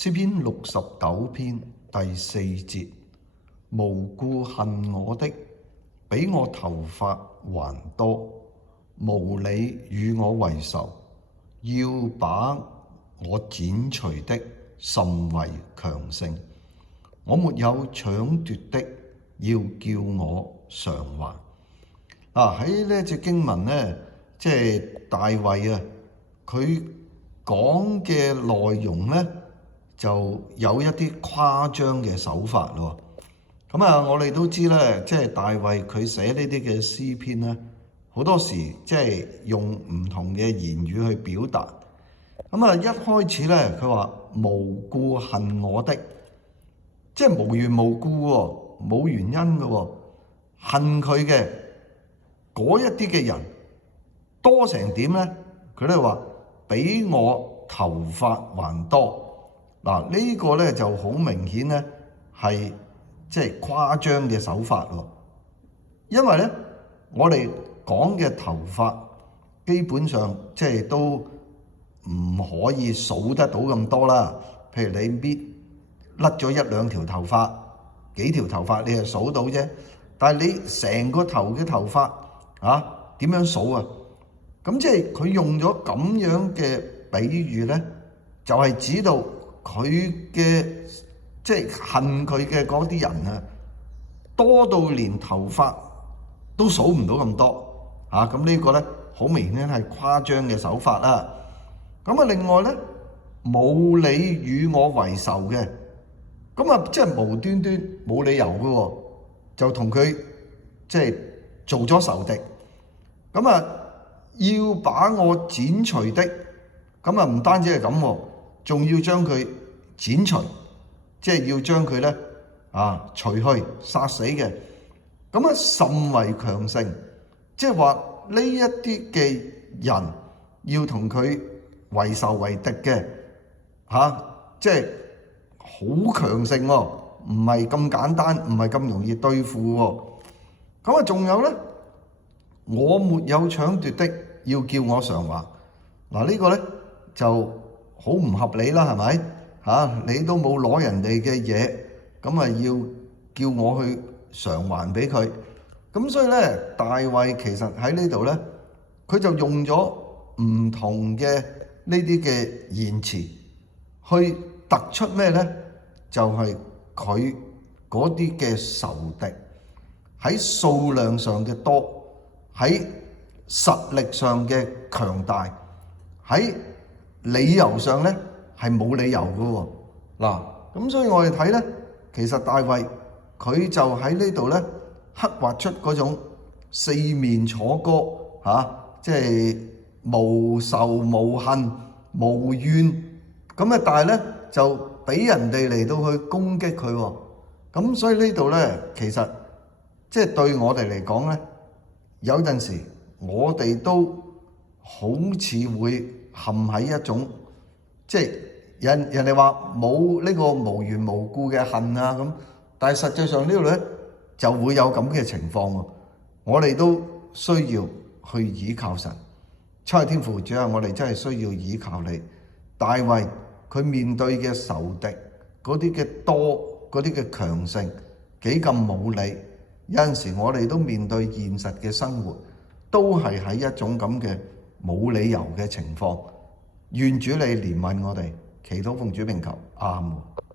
詩篇69篇第4節，無故恨我的，比我頭髮還多，無理與我為仇，要把我剪除的甚為強盛。我沒有搶奪的，要叫我償還。喺呢一節經文呢，即係大衛啊，佢講嘅內容呢，就有一啲誇張嘅手法咯。我哋都知咧，即係大衛佢寫呢啲嘅詩篇咧，好多時即係用唔同嘅言語去表達。一開始咧，佢話無故恨我的，即係無緣無故喎，冇原因嘅喎，恨佢嘅嗰一啲嘅人多成點咧？佢咧話比我頭髮還多。呢個咧就好明顯咧，係即係誇張嘅手法喎。因為咧，我哋講嘅頭髮基本上即係都唔可以數得到咁多啦。譬如你搣甩咗一兩條頭髮，幾條頭髮你係數到啫。但係你成個頭嘅頭髮點樣數啊？咁即係佢用咗咁樣嘅比喻咧，就係指到佢嘅即係恨佢嘅嗰啲人啊，多到連頭髮都數唔到咁多咁呢個咧好明顯係誇張嘅手法啦。另外咧，冇理與我為仇嘅，即係無端端冇理由嘅喎，就同佢即係做咗仇敵。要把我剪除的，唔單止係咁喎，仲要將佢剪除，即係要將佢咧除去殺死嘅。甚為強盛，即係話呢一啲嘅人要同佢為仇為敵嘅即係好強盛喎，唔係咁簡單，唔係咁容易對付喎。仲有咧，我沒有搶奪的，要叫我償還。呢個咧就好唔合理啦，係咪？你都冇攞人哋嘅嘢，要叫我去償還俾佢。所以咧，大衛其實喺呢度咧，佢就用咗唔同嘅呢啲嘅言辭去突出咩咧？就係佢嗰啲嘅仇敵喺數量上嘅多，喺實力上嘅強大，喺理由上咧係冇理由嘅喎。咁所以我哋睇咧，其實大衛佢就喺呢度咧刻畫出嗰種四面楚歌即係無仇無恨無怨，但係咧就俾人哋嚟到去攻擊佢喎。所以呢度咧，其實即係對我哋嚟講咧，有陣時我哋都好似會陷喺一種即係人哋話冇呢個無緣無故嘅恨但係實際上呢度咧就會有咁嘅情況喎。我哋都需要去倚靠神。親愛天父，主啊，我哋真係需要倚靠你。大衛佢面對嘅仇敵嗰啲嘅多，嗰啲嘅強盛幾咁冇理，有陣時我哋都面對現實嘅生活，都係喺一種咁嘅冇理由嘅情況。願主你憐憫我哋，祈禱奉主名求，阿們。